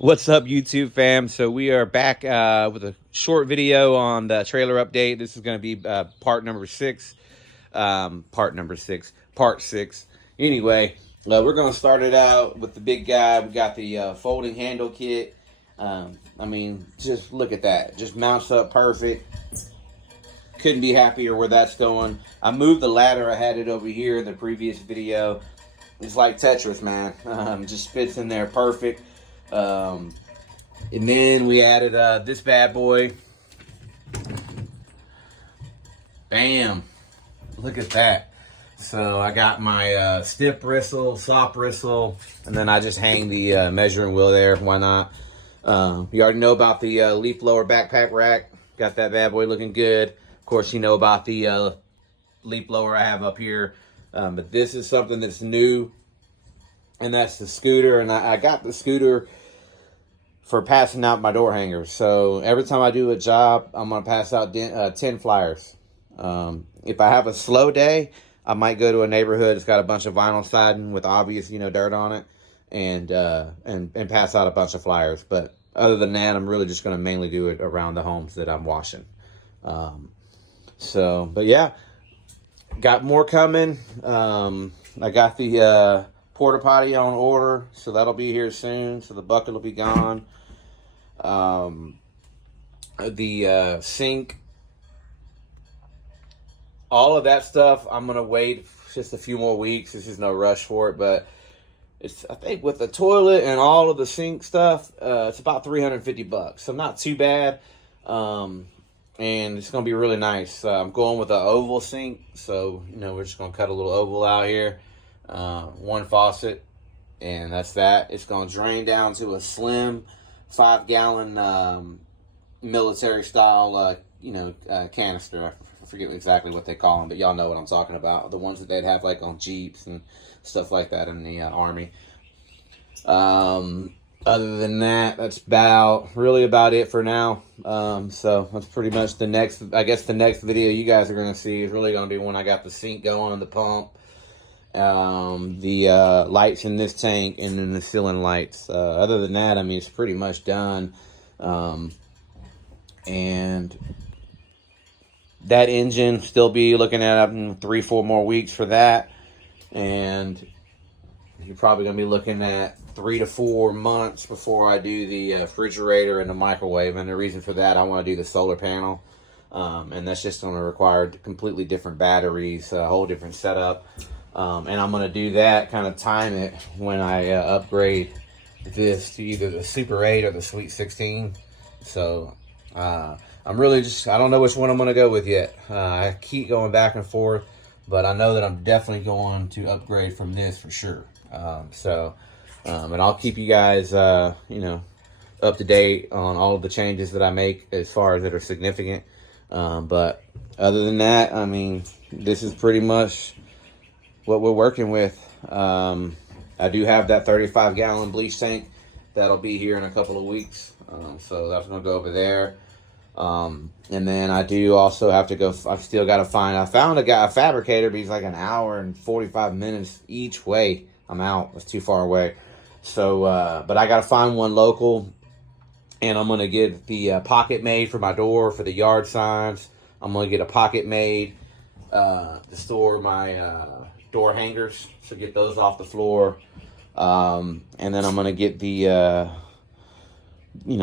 What's up, YouTube fam? So we are back with a short video on the trailer update. This is going to be part number six. Part six. Anyway, we're going to start it out with the big guy. We got the folding handle kit. I mean, just look at that. Just mounts up perfect. Couldn't be happier where that's going. I moved the ladder. I had it over here in the previous video. It's like Tetris, man. Just fits in there perfect. And then we added this bad boy. Bam! Look at that. So I got my stiff bristle, soft bristle, and then I just hang the measuring wheel there. Why not? You already know about the leaf blower backpack rack. Got that bad boy looking good. Of course, you know about the leaf blower I have up here. But this is something that's new, and that's the scooter. And I got the scooter for passing out my door hangers. So every time I do a job, I'm going to pass out 10 flyers. If I have a slow day, I might go to a neighborhood that's got a bunch of vinyl siding with obvious, dirt on it, and pass out a bunch of flyers. But other than that, I'm really just going to mainly do it around the homes that I'm washing. But yeah, got more coming. I got the porta potty on order, so that'll be here soon. So the bucket will be gone. The sink, all of that stuff, I'm gonna wait just a few more weeks. This is no rush for it, but I think with the toilet and all of the sink stuff, it's about $350, so not too bad. And it's gonna be really nice. I'm going with an oval sink, so we're just gonna cut a little oval out here, one faucet, and that's that. It's gonna drain down to a slim 5-gallon military style canister. I forget exactly what they call them, but y'all know what I'm talking about. The ones that they'd have like on Jeeps and stuff like that in the Army. Other than that, that's really about it for now. So that's pretty much the next video you guys are going to see is really going to be when I got the sink going and the pump, the lights in this tank, and then the ceiling lights. Other than that, I mean, it's pretty much done. And that engine, still be looking at up in 3-4 more weeks for that. And you're probably going to be looking at 3 to 4 months before I do the refrigerator and the microwave. And the reason for that, I want to do the solar panel. And that's just going to require completely different batteries, a whole different setup. And I'm going to do that, kind of time it when I upgrade this to either the Super 8 or the Sweet 16. So I'm really I don't know which one I'm going to go with yet. I keep going back and forth, but I know that I'm definitely going to upgrade from this for sure. And I'll keep you guys, up to date on all of the changes that I make as far as that are significant. But other than that, I mean, this is pretty much what we're working with. I do have that 35-gallon bleach tank that'll be here in a couple of weeks. So that's going to go over there. And then I do also have to go, I found a fabricator, but he's like an hour and 45 minutes each way. I'm out. That's too far away. So, but I got to find one local, and I'm going to get the pocket made for my door, for the yard signs. I'm going to get a pocket made to store my door hangers, so get those off the floor. And then I'm going to get the,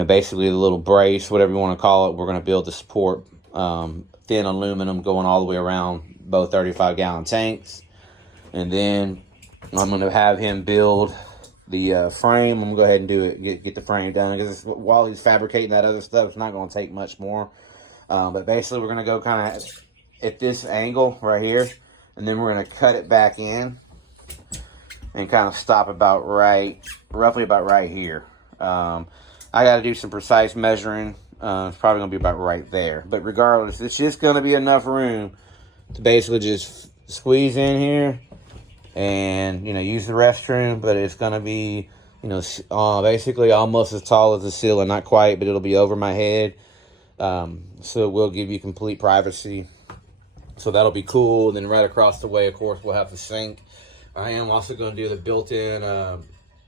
basically the little brace, whatever you want to call it. We're going to build the support, thin aluminum going all the way around both 35-gallon tanks. And then I'm going to have him build the frame. I'm going to go ahead and do it, get the frame done, because while he's fabricating that other stuff, it's not going to take much more. But basically, we're going to go kind of at this angle right here, and then we're going to cut it back in and kind of stop roughly about right here. I got to do some precise measuring. It's probably going to be about right there. But regardless, it's just going to be enough room to basically just squeeze in here and, use the restroom. But it's going to be, basically almost as tall as the ceiling. Not quite, but it'll be over my head. So it will give you complete privacy. So that'll be cool. Then right across the way, of course, we'll have the sink. I am also going to do the built-in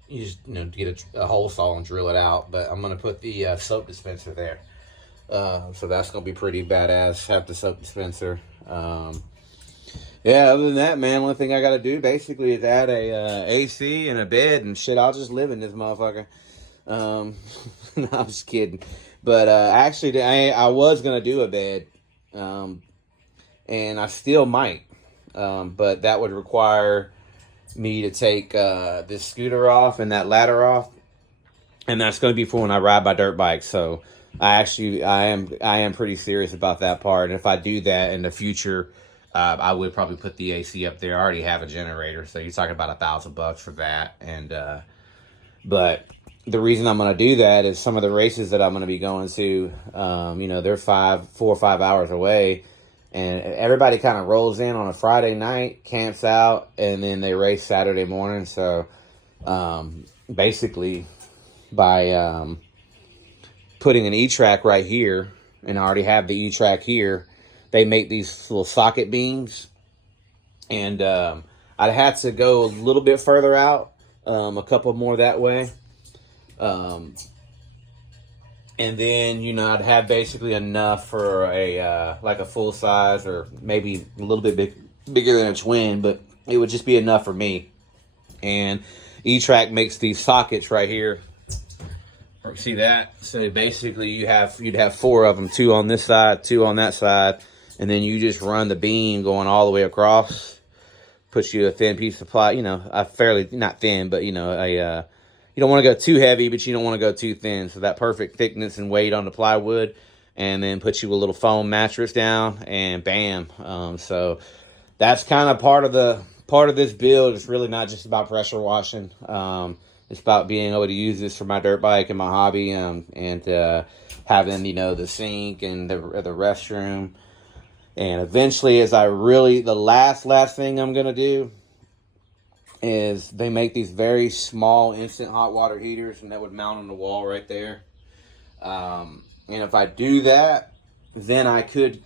you just get a hole saw and drill it out. But I'm gonna put the soap dispenser there, so that's gonna be pretty badass. Have the soap dispenser. Yeah, other than that, man, one thing I gotta do basically is add a AC and a bed and shit. I'll just live in this motherfucker. No, I'm just kidding. But actually, I was gonna do a bed, and I still might, but that would require me to take this scooter off and that ladder off, and that's gonna be for when I ride my dirt bike. So I am pretty serious about that part. And if I do that in the future, I would probably put the AC up there. I already have a generator, so you're talking about $1,000 for that. And but the reason I'm going to do that is some of the races that I'm going to be going to, they're 4 or 5 hours away, and everybody kind of rolls in on a Friday night, camps out, and then they race Saturday morning. So basically, by putting an E-Track right here, and I already have the E-Track here, they make these little socket beams, and I'd have to go a little bit further out, a couple more that way, and then I'd have basically enough for a like a full size, or maybe a little bit bigger than a twin, but it would just be enough for me. And E-Track makes these sockets right here. See that? So basically, you'd have 4 of them, 2 on this side, 2 on that side. And then you just run the beam going all the way across. Puts you a thin piece of ply, a fairly, not thin, but you don't want to go too heavy, but you don't want to go too thin. So that perfect thickness and weight on the plywood, and then put you a little foam mattress down, and bam. So that's kind of part of this build. It's really not just about pressure washing. It's about being able to use this for my dirt bike and my hobby, and having the sink and the restroom. And eventually, the last thing I'm going to do is they make these very small instant hot water heaters, and that would mount on the wall right there. And if I do that, then I could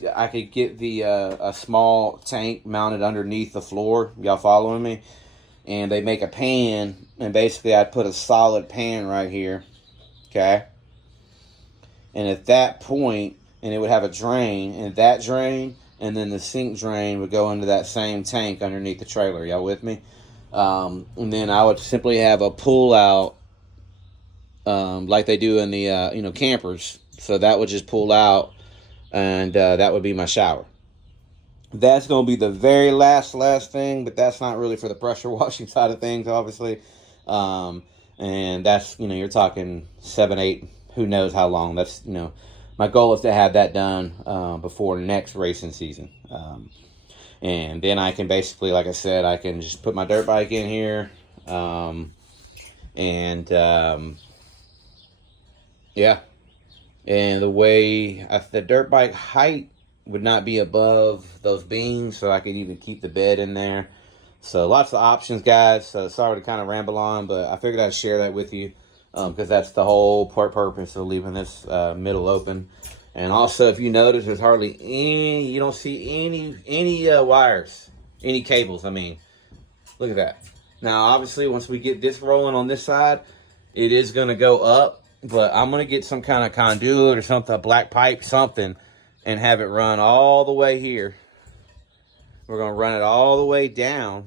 get a small tank mounted underneath the floor. Y'all following me? And they make a pan, and basically I'd put a solid pan right here, okay? And at that point, and it would have a drain, and that drain, and then the sink drain would go into that same tank underneath the trailer. Y'all with me? And then I would simply have a pull out, like they do in the campers. So that would just pull out, and that would be my shower. That's going to be the very last thing, but that's not really for the pressure washing side of things, obviously. And that's, you're talking 7, 8, who knows how long. That's, my goal is to have that done before next racing season. And then I can basically, like I said, I can just put my dirt bike in here. Yeah. And the dirt bike height would not be above those beams, so I could even keep the bed in there. So lots of options, guys. So sorry to kind of ramble on, but I figured I'd share that with you, because that's the whole purpose of leaving this middle open. And also, if you notice, there's hardly any, you don't see any wires, any cables. I mean, look at that. Now, obviously, once we get this rolling on this side, it is going to go up, but I'm going to get some kind of conduit or something, a black pipe, something, and have it run all the way here. We're going to run it all the way down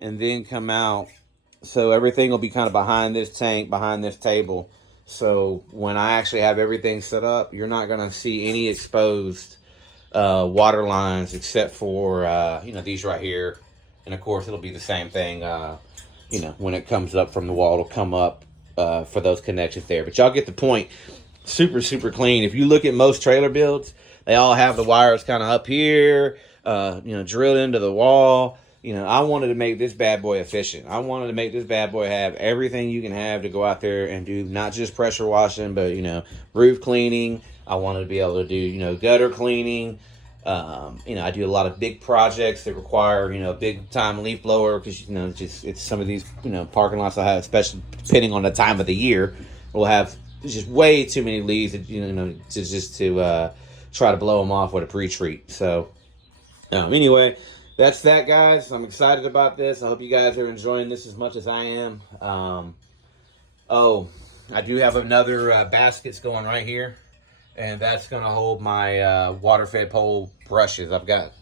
and then come out. So everything will be kind of behind this tank, behind this table. So when I actually have everything set up, you're not going to see any exposed water lines except for, these right here. And of course, it'll be the same thing, when it comes up from the wall, it'll come up for those connections there. But y'all get the point. Super, super clean. If you look at most trailer builds, they all have the wires kind of up here, drilled into the wall. I wanted to make this bad boy efficient. I wanted to make this bad boy have everything you can have to go out there and do not just pressure washing, but, roof cleaning. I wanted to be able to do, gutter cleaning. I do a lot of big projects that require, big time leaf blower, because, it's some of these, parking lots I have, especially depending on the time of the year, will have just way too many leaves, to try to blow them off with a pre-treat. So, anyway, that's that, guys. I'm excited about this. I hope you guys are enjoying this as much as I am. Oh, I do have another baskets going right here, and that's going to hold my water-fed pole brushes. I've got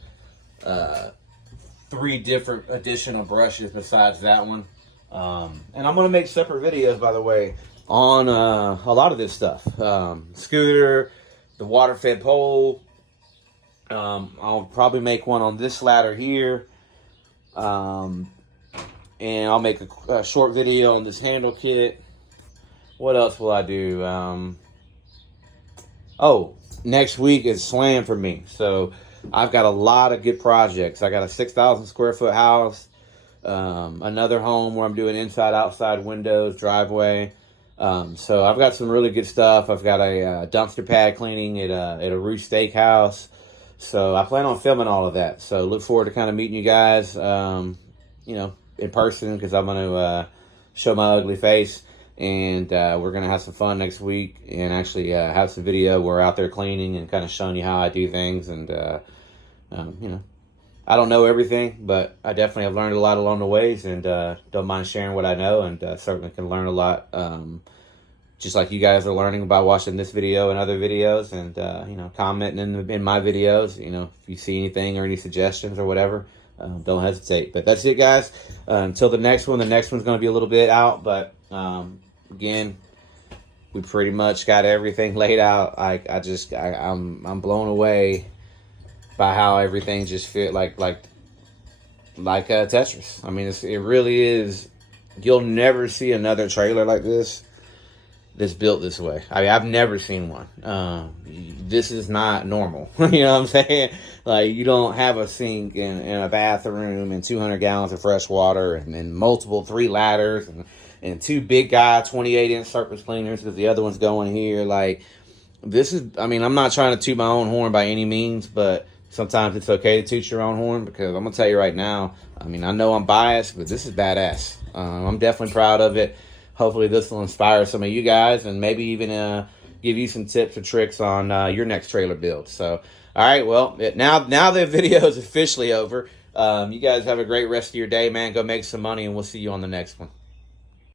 3 different additional brushes besides that one. And I'm going to make separate videos, by the way, on a lot of this stuff. Scooter, the water-fed pole. I'll probably make one on this ladder here. And I'll make a short video on this handle kit. What else will I do? Oh, next week is slam for me. So I've got a lot of good projects. I got a 6,000 square foot house. Another home where I'm doing inside, outside windows, driveway. So I've got some really good stuff. I've got a dumpster pad cleaning at a Roost Steakhouse. So I plan on filming all of that. So look forward to kind of meeting you guys, in person, because I'm going to show my ugly face. And we're going to have some fun next week and actually have some video where we're out there cleaning and kind of showing you how I do things. And, I don't know everything, but I definitely have learned a lot along the ways, and don't mind sharing what I know, and certainly can learn a lot, just like you guys are learning about watching this video and other videos, and commenting in my videos. If you see anything or any suggestions or whatever, don't hesitate. But that's it, guys. Until the next one. The next one's going to be a little bit out, but again, we pretty much got everything laid out. I'm blown away by how everything just fit like Tetris. I mean, it really is. You'll never see another trailer like this that's built this way. I mean, I've never seen one. This is not normal. You know what I'm saying? Like, you don't have a sink in a bathroom and 200 gallons of fresh water and multiple 3 ladders and 2 big guy 28-inch surface cleaners because the other one's going here. Like, this is, I mean, I'm not trying to toot my own horn by any means, but sometimes it's okay to toot your own horn, because I'm going to tell you right now, I mean, I know I'm biased, but this is badass. I'm definitely proud of it. Hopefully this will inspire some of you guys and maybe even give you some tips or tricks on your next trailer build. So, all right, well, now the video is officially over. You guys have a great rest of your day, man. Go make some money, and we'll see you on the next one.